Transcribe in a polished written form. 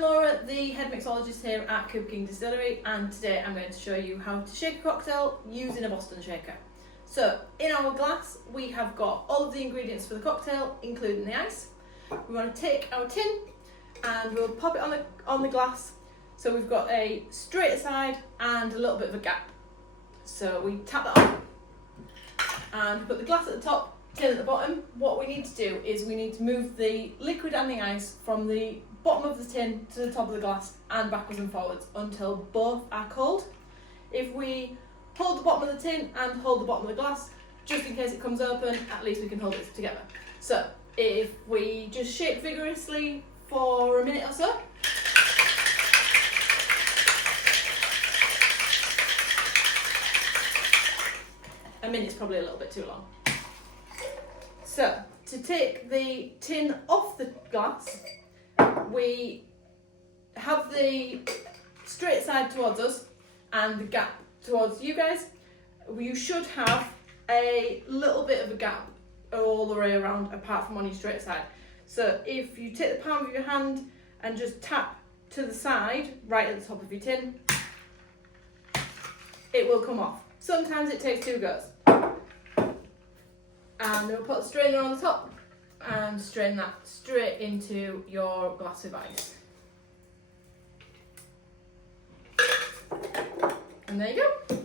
I'm Laura, the head mixologist here at Cooper King Distillery, and today I'm going to show you how to shake a cocktail using a Boston shaker. So in our glass we have got all of the ingredients for the cocktail, including the ice. We want to take our tin and we'll pop it on the glass. So we've got a straight side and a little bit of a gap. So we tap that on and put the glass at the top, tin at the bottom. What we need to do is we need to move the liquid and the ice from the bottom of the tin to the top of the glass and backwards and forwards until both are cold. If we hold the bottom of the tin and hold the bottom of the glass, just in case it comes open, at least we can hold it together. So if we just shake vigorously for a minute or so, a minute's probably a little bit too long. So to take the tin off the glass, we have the straight side towards us and the gap towards you guys. You should have a little bit of a gap all the way around apart from on your straight side. So if you take the palm of your hand and just tap to the side right at the top of your tin, it will come off. Sometimes it takes 2 goes. And we'll put a strainer on the top and strain that straight into your glass of ice. And there you go.